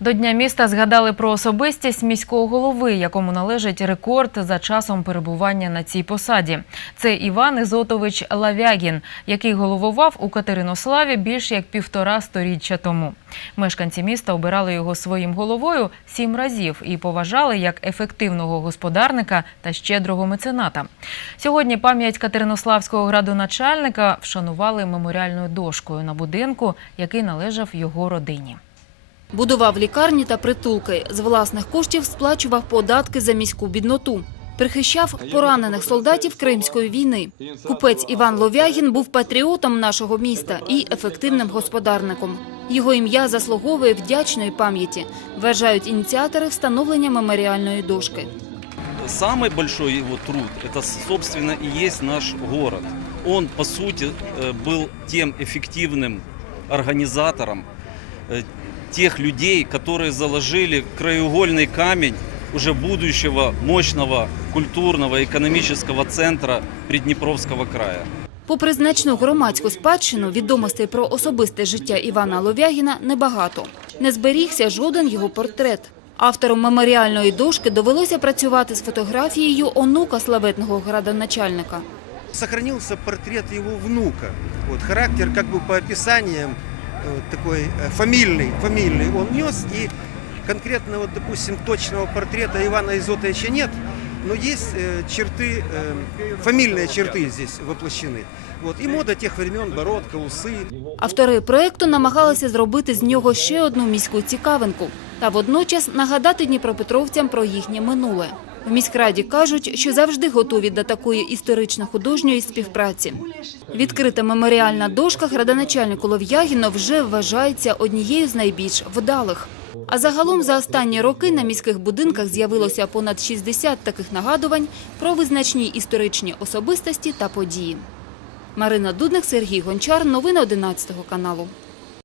До Дня міста згадали про особистість міського голови, якому належить рекорд за часом перебування на цій посаді. Це Іван Ізотович Лавягін, який головував у Катеринославі більш як півтора сторіччя тому. Мешканці міста обирали його своїм головою сім разів і поважали як ефективного господарника та щедрого мецената. Сьогодні пам'ять Катеринославського градоначальника вшанували меморіальною дошкою на будинку, який належав його родині. Будував лікарні та притулки. З власних коштів сплачував податки за міську бідноту. Прихищав поранених солдатів Кримської війни. Купець Іван Ловягін був патріотом нашого міста і ефективним господарником. Його ім'я заслуговує вдячної пам'яті, вважають ініціатори встановлення меморіальної дошки. Самый большой его труд – это, собственно, и есть наш город. Он, по сути, э, был тем эффективным организатором э, тех людей, которые заложили краеугольный камень уже будущего мощного культурного, экономического центра Приднепровского края. Попри значну громадську спадщину, відомостей про особисте життя Івана Ловягіна небагато. Не зберігся жоден його портрет. Автором меморіальної дошки довелося працювати з фотографією онука славетного градоначальника. Сохранился портрет его внука. Вот, характер как бы по описаниям э, такой э, фамильный, фамильный он нес. И конкретно, вот, допустим, точного портрета Ивана Изотовича нет, но есть э, черты, э, фамильные черты здесь воплощены. Вот, и мода тех времен, бородка, усы. Автори проекту намагалися зробити з нього ще одну міську цікавинку та водночас нагадати дніпропетровцям про їхнє минуле. В міськраді кажуть, що завжди готові до такої історично-художньої співпраці. Відкрита меморіальна дошка градоначальнику Лов'ягіно вже вважається однією з найбільш вдалих. А загалом за останні роки на міських будинках з'явилося понад 60 таких нагадувань про визначні історичні особистості та події. Марина Дудник, Сергій Гончар. Новини 11 каналу.